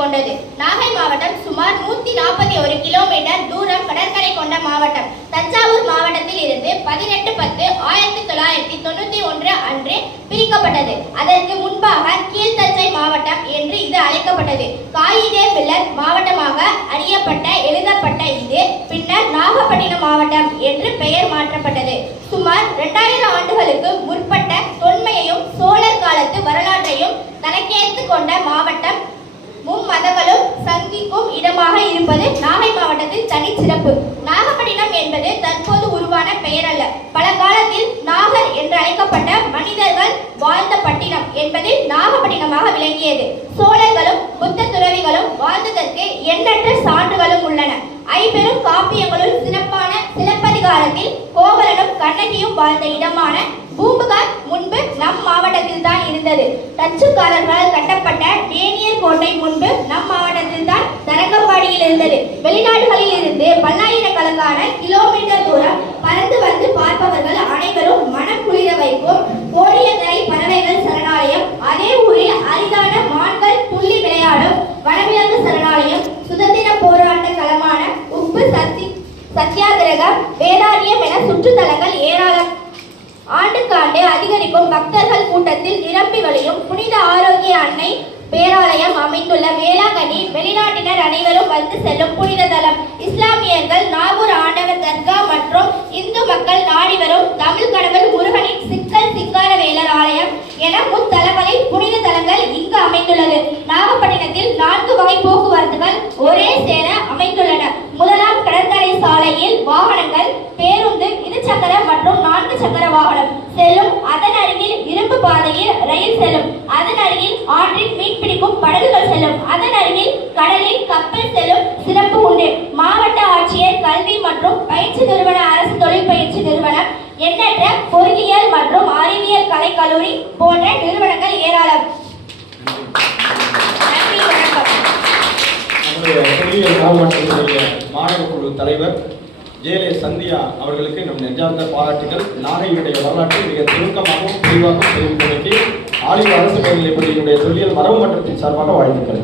கொண்டது. நாகை மாவட்டம் சுமார் 141 கிலோமீட்டர் தூரம் கடற்கரை கொண்ட மாவட்டம். தஞ்சாவூர் மாவட்டத்தில் இருந்து 18/10/1991 அன்று பிரிக்கப்பட்டது. அதற்கு முன்பாக கீழ்த்தஞ்சை மாவட்டம் என்று இது அழைக்கப்பட்டது. காயிதே மில்லத் மாவட்டமாக அறியப்பட்ட எழுதப்பட்ட இது பின்னர் நாகப்பட்டினம் மாவட்டம் என்று பெயர் மாற்றப்பட்டது. சுமார் 2000 ஆண்டுகளுக்கு முற்பட்ட தொன்மையையும் சோழர் காலத்து வரலாற்றையும் தனக்கேற்று கொண்ட மாவட்டம். மும்மதங்களும் சந்திக்கும் இடமாக இருப்பது நாகை மாவட்டத்தின் தனிச்சிறப்பு. நாகப்பட்டினம் என்பது தற்போது உருவான பெயர் அல்ல. பழங்காலத்தில் நாகர் என்று அழைக்கப்பட்ட மனிதர்கள் வாழ்ந்த பட்டினம் என்பதில் நாகப்பட்டினமாக விளங்கியது. சோழர்களும் புத்த துறவிகளும் வாழ்ந்ததற்கு எண்ணற்ற சான்றுகளும் உள்ளன. ஐம்பெரும் காப்பியங்களுள் சிறப்பான சிலப்பதிகாரத்தில் கோவலனும் கண்ணகியும் வாழ்ந்த இடமான பூம்புகார் முன்பு நம் மாவட்டத்தில் தான் இருந்தது. டச்சுக்காரர்களால் கட்டப்பட்ட டேனியர் கோட்டை முன்பு நம் மாவட்டத்தில் தான் தரங்கம்பாடியில் இருந்தது. வெளிநாடுகளில் இருந்து பல்லாயிரக்கணக்கான கிலோமீட்டர் தூரம் பறந்து வந்து பார்ப்பவர்கள் அனைவரும் மனம் குளிர வைக்கும் கோடியக்கரை பறவைகள் சரணாலயம், அதே ஊரில் அரிதான மான்கள் துள்ளி விளையாடும் வனவிலங்கு சரணாலயம், சுதந்திர போராட்ட களமான உப்பு சத்தியாகிரகம், வேதாரியம் என சுற்றுத்தலங்கள் ஏராளம். ஆண்டுக்காண்டு அதிகரிக்கும் பக்தர்கள் கூட்டத்தில் நிரம்பி வழியும் புனித ஆரோக்கிய அன்னை பேராலயம் அமைந்துள்ள வேளாங்கண்ணி வெளிநாட்டினர் அனைவரும் வந்து செல்லும் புனித தலம். இஸ்லாமியர்கள் நாகூர் ஆண்டவர் தர்கா மற்றும் இந்து மக்கள் நாடி வரும் தமிழ் கடவுள் முருகனின் சிக்கல் சிங்காரவேலர் ஆலயம் என முத்தலங்களில் புனித தலங்கள் இங்கு அமைந்துள்ளது. நாகப்பட்டினத்தில் 4 வகை போக்குவரத்துகள் ஒரே சேர அமைந்துள்ளன. முதலாம் கடற்கரை சாலையில் வாகனங்கள், பேருந்து, இருசக்கர மற்றும் 4 சக்கர வாகனம் செல்லும். அதன் அருகில் இரும்பு பாதையில் ரயில் செல்லும். அதன் அருகில் ஆற்றில் மீன்பிடிக்கும் படகுகள் செல்லும். அதன் அருகில் கடலில் கப்பல் செல்லும் சிறப்பு உண்டு. மாவட்ட ஆட்சியர் கல்வி மற்றும் பயிற்சி நிறுவன அரசு தொழில் பயிற்சி நிறுவனம், எண்ணற்ற பொறியியல் மற்றும் அறிவியல் கலை கல்லூரி போன்ற நிறுவனங்கள் ஏராளம். நன்றி, வணக்கம். மாணவ குழு தலைவர் ஜேலே சந்தியா அவர்களுக்கு நம் நெஞ்சார்ந்த பாராட்டுகள். நாகையினுடைய வரலாற்றை மிக சுருக்கமாகவும் தெளிவாகவும் தெரிவிப்பதற்கு ஆலிவ் அரசு மேல்நிலைப் பள்ளியினுடைய தொல்லியல் மரபு மன்றத்தின் சார்பாக வாழ்த்துக்கள்.